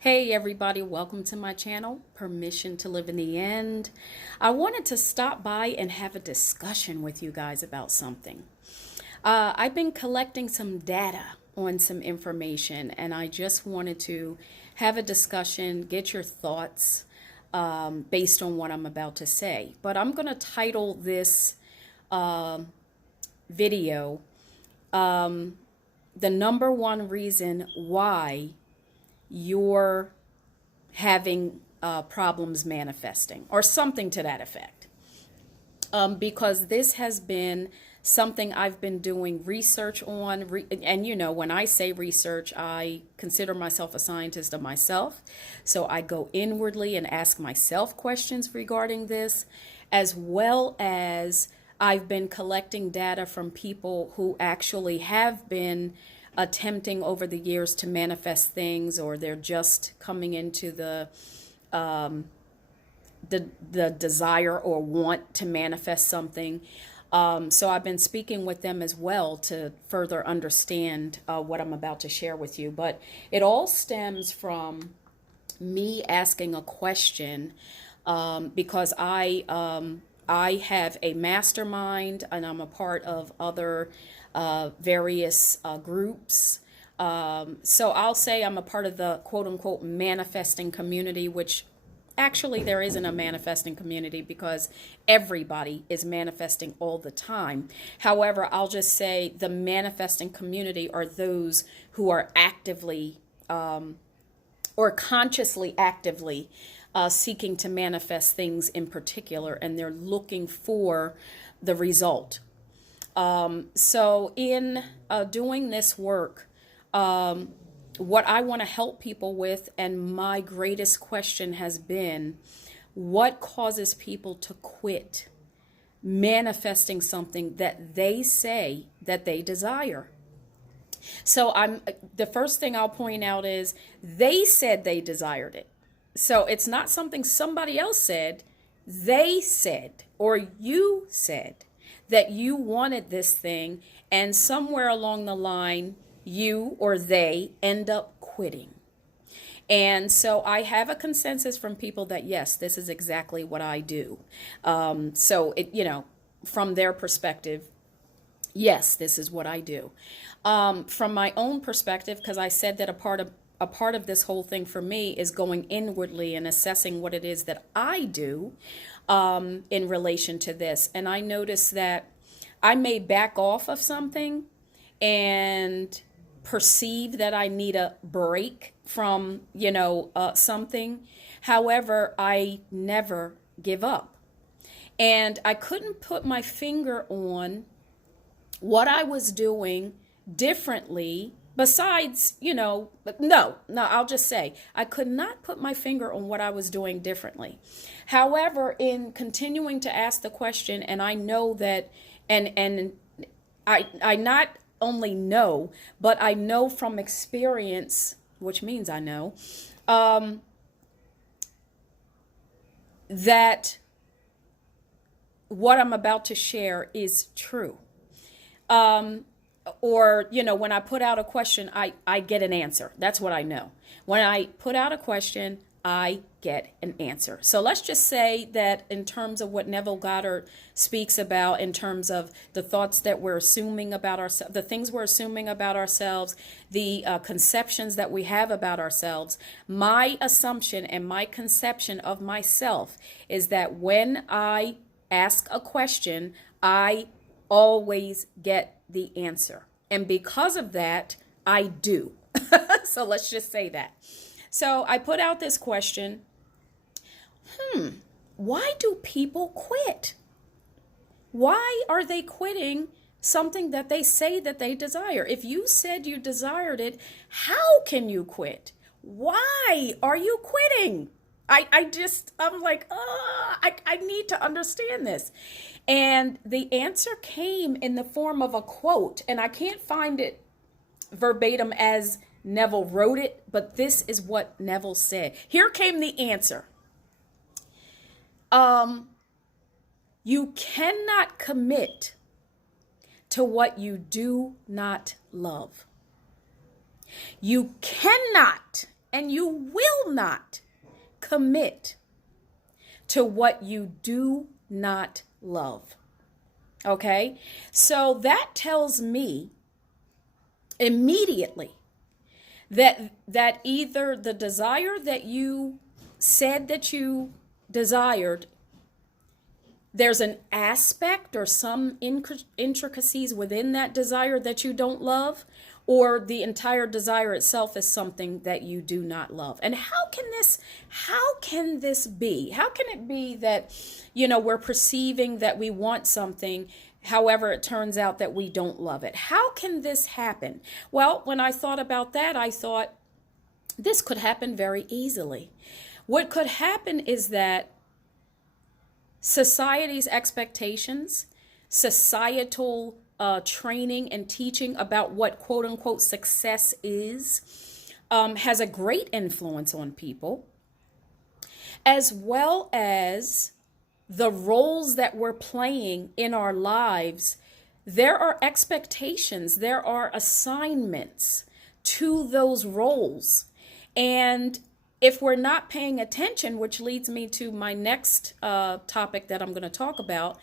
Hey everybody, welcome to my channel, Permission to Live in the End. I wanted to stop by and have a discussion with you guys about something. I've been collecting some data on some information, and I just wanted to have a discussion, get your thoughts based on what I'm about to say. But I'm going to title this video, The Number One Reason Why You're Having Problems Manifesting, or something to that effect. Because this has been something I've been doing research on. And you know, when I say research, I consider myself a scientist of myself. So I go inwardly and ask myself questions regarding this, as well as I've been collecting data from people who actually have been attempting over the years to manifest things, or they're just coming into the desire or want to manifest something. So I've been speaking with them as well to further understand what I'm about to share with you. But it all stems from me asking a question because I have a mastermind and I'm a part of other various groups. So I'll say I'm a part of the quote unquote manifesting community, which actually there isn't a manifesting community because everybody is manifesting all the time. However, I'll just say the manifesting community are those who are actively or consciously actively seeking to manifest things in particular, and they're looking for the result. So in doing this work, what I want to help people with, and my greatest question has been, what causes people to quit manifesting something that they say that they desire? So the first thing I'll point out is they said they desired it. So it's not something somebody else said. They said, or you said that you wanted this thing, and somewhere along the line, you or they end up quitting. And so I have a consensus from people that yes, this is exactly what I do. So it, you know, from their perspective, yes, this is what I do. From my own perspective, because I said that a part of this whole thing for me is going inwardly and assessing what it is that I do in relation to this. And I noticed that I may back off of something and perceive that I need a break from, something. However, I never give up. And I couldn't put my finger on what I was doing differently besides, I'll just say I could not put my finger on what I was doing differently. However, in continuing to ask the question, and I know that, and I not only know, but I know from experience, which means I know, that what I'm about to share is true. Or, when I put out a question, I get an answer. That's what I know. When I put out a question, I get an answer. So let's just say that in terms of what Neville Goddard speaks about, in terms of the thoughts that we're assuming about ourselves, the things we're assuming about ourselves, the conceptions that we have about ourselves, my assumption and my conception of myself is that when I ask a question, I always get the answer. And because of that, I do. So let's just say that. So I put out this question, why do people quit? Why are they quitting something that they say that they desire? If you said you desired it, how can you quit? Why are you quitting? I'm like, I need to understand this. And the answer came in the form of a quote, and I can't find it verbatim as Neville wrote it, but this is what Neville said. Here came the answer. You cannot commit to what you do not love. You cannot and you will not commit to what you do not love. Okay? So that tells me immediately that either the desire that you said that you desired, there's an aspect or some intricacies within that desire that you don't love, or the entire desire itself is something that you do not love. And how can this be? How can it be that, we're perceiving that we want something, however it turns out that we don't love it? How can this happen? Well, when I thought about that, I thought this could happen very easily. What could happen is that society's expectations, societal training and teaching about what quote unquote success is, has a great influence on people, as well as the roles that we're playing in our lives. There are expectations, there are assignments to those roles. And if we're not paying attention, which leads me to my next topic that I'm going to talk about,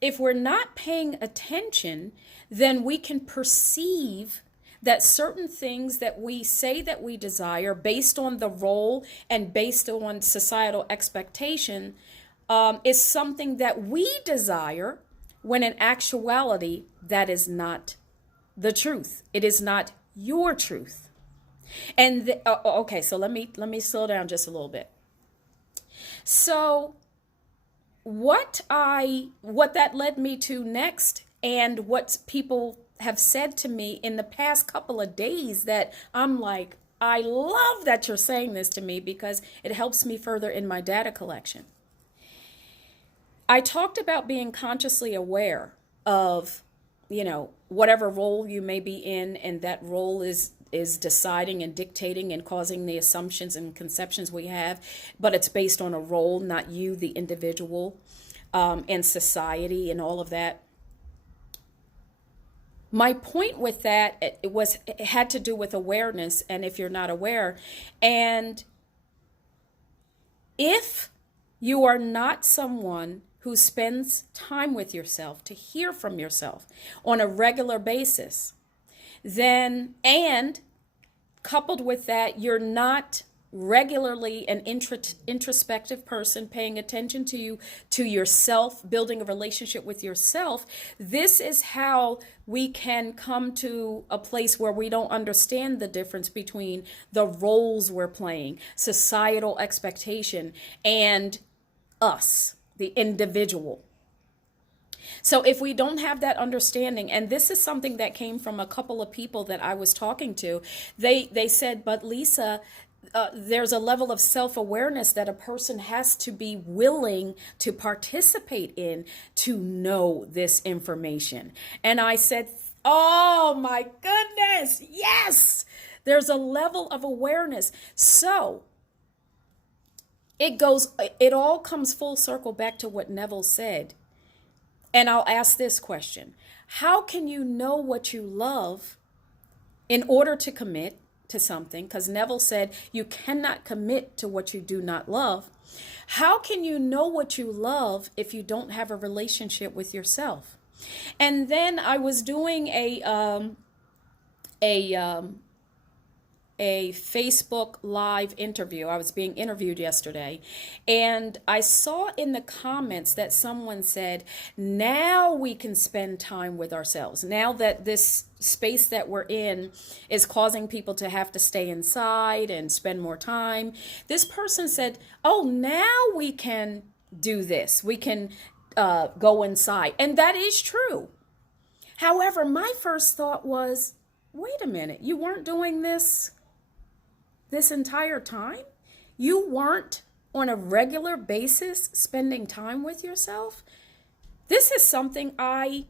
if we're not paying attention, then we can perceive that certain things that we say that we desire based on the role and based on societal expectation is something that we desire, when in actuality, that is not the truth. It is not your truth. And okay, so let me slow down just a little bit. So what that led me to next, and what people have said to me in the past couple of days, that I'm like, I love that you're saying this to me because it helps me further in my data collection. I talked about being consciously aware of, whatever role you may be in, and that role is deciding and dictating and causing the assumptions and conceptions we have, but it's based on a role, not you, the individual, and society and all of that. My point with that, it had to do with awareness, and if you're not aware, and if you are not someone who spends time with yourself to hear from yourself on a regular basis, then, and coupled with that, you're not regularly an introspective person paying attention to yourself, building a relationship with yourself, this is how we can come to a place where we don't understand the difference between the roles we're playing, societal expectation, and us, the individual. So if we don't have that understanding, and this is something that came from a couple of people that I was talking to, they said, but Lisa, there's a level of self-awareness that a person has to be willing to participate in to know this information. And I said, oh my goodness, yes, there's a level of awareness. So it all comes full circle back to what Neville said. And I'll ask this question: how can you know what you love in order to commit to something? Because Neville said you cannot commit to what you do not love. How can you know what you love if you don't have a relationship with yourself? And then I was doing a Facebook Live interview. I was being interviewed yesterday, and I saw in the comments that someone said, now we can spend time with ourselves. Now that this space that we're in is causing people to have to stay inside and spend more time, this person said, oh, now we can do this. We can go inside. And that is true. However, my first thought was, wait a minute, you weren't doing this entire time? You weren't on a regular basis spending time with yourself? This is something I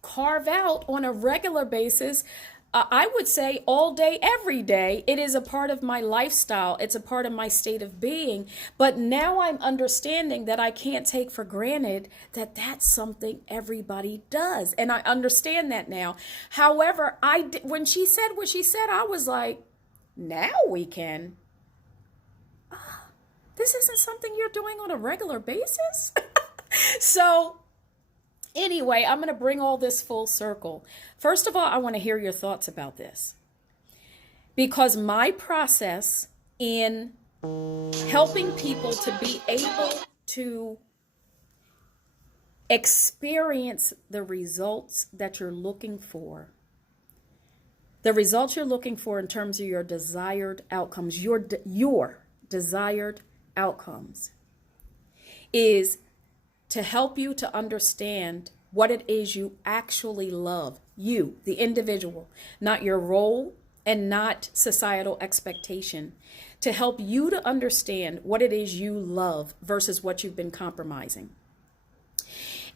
carve out on a regular basis. I would say all day, every day. It is a part of my lifestyle. It's a part of my state of being. But now I'm understanding that I can't take for granted that that's something everybody does. And I understand that now. However, when she said what she said, I was like, now we can. This isn't something you're doing on a regular basis. So anyway, I'm going to bring all this full circle. First of all, I want to hear your thoughts about this, because my process in helping people to be able to experience the results that you're looking for, the results you're looking for in terms of your desired outcomes, your desired outcomes, is to help you to understand what it is you actually love. You, the individual, not your role and not societal expectation. To help you to understand what it is you love versus what you've been compromising.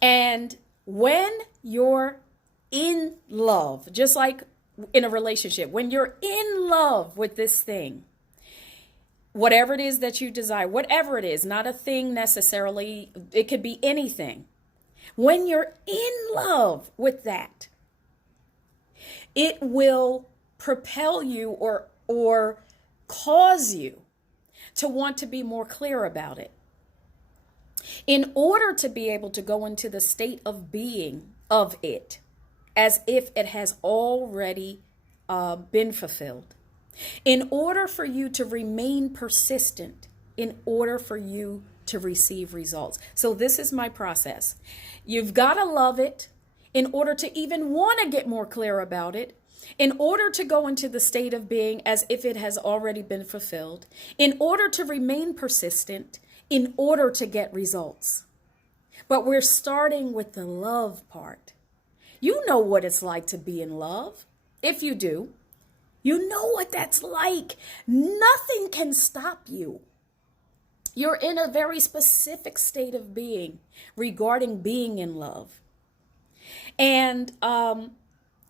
And when you're in love, just like in a relationship, when you're in love with this thing, whatever it is that you desire, whatever it is, not a thing necessarily, it could be anything. When you're in love with that, it will propel you or cause you to want to be more clear about it. In order to be able to go into the state of being of it, as if it has already been fulfilled. In order for you to remain persistent, in order for you to receive results. So this is my process. You've got to love it in order to even want to get more clear about it, in order to go into the state of being as if it has already been fulfilled, in order to remain persistent, in order to get results. But we're starting with the love part. You know what it's like to be in love. If you do, you know what that's like. Nothing can stop you. You're in a very specific state of being regarding being in love. And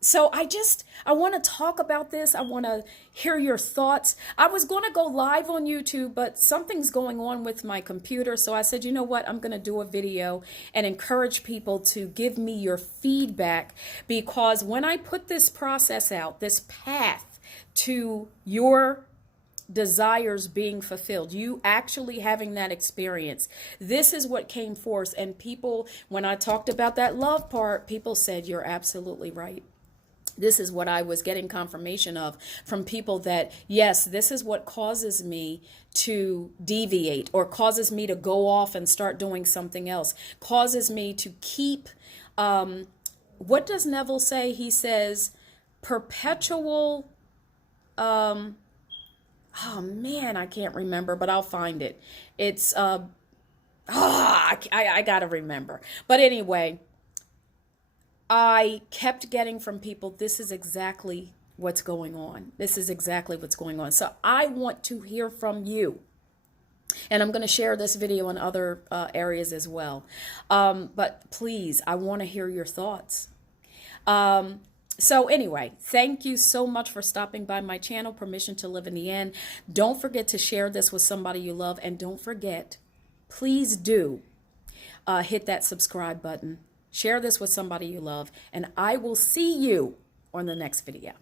so I want to talk about this. I want to hear your thoughts. I was going to go live on YouTube, but something's going on with my computer. So I said, you know what? I'm going to do a video and encourage people to give me your feedback, because when I put this process out, this path to your desires being fulfilled, you actually having that experience, this is what came forth. And people, when I talked about that love part, people said, you're absolutely right. This is what I was getting confirmation of from people, that yes, this is what causes me to deviate, or causes me to go off and start doing something else, causes me to keep, what does Neville say? He says perpetual, oh man, I can't remember, but I'll find it. It's, I gotta remember. But anyway, I kept getting from people, this is exactly what's going on. This is exactly what's going on. So I want to hear from you. And I'm going to share this video in other areas as well. But please, I want to hear your thoughts. So anyway, thank you so much for stopping by my channel, Permission to Live in the End. Don't forget to share this with somebody you love. And don't forget, please do hit that subscribe button. Share this with somebody you love. And I will see you on the next video.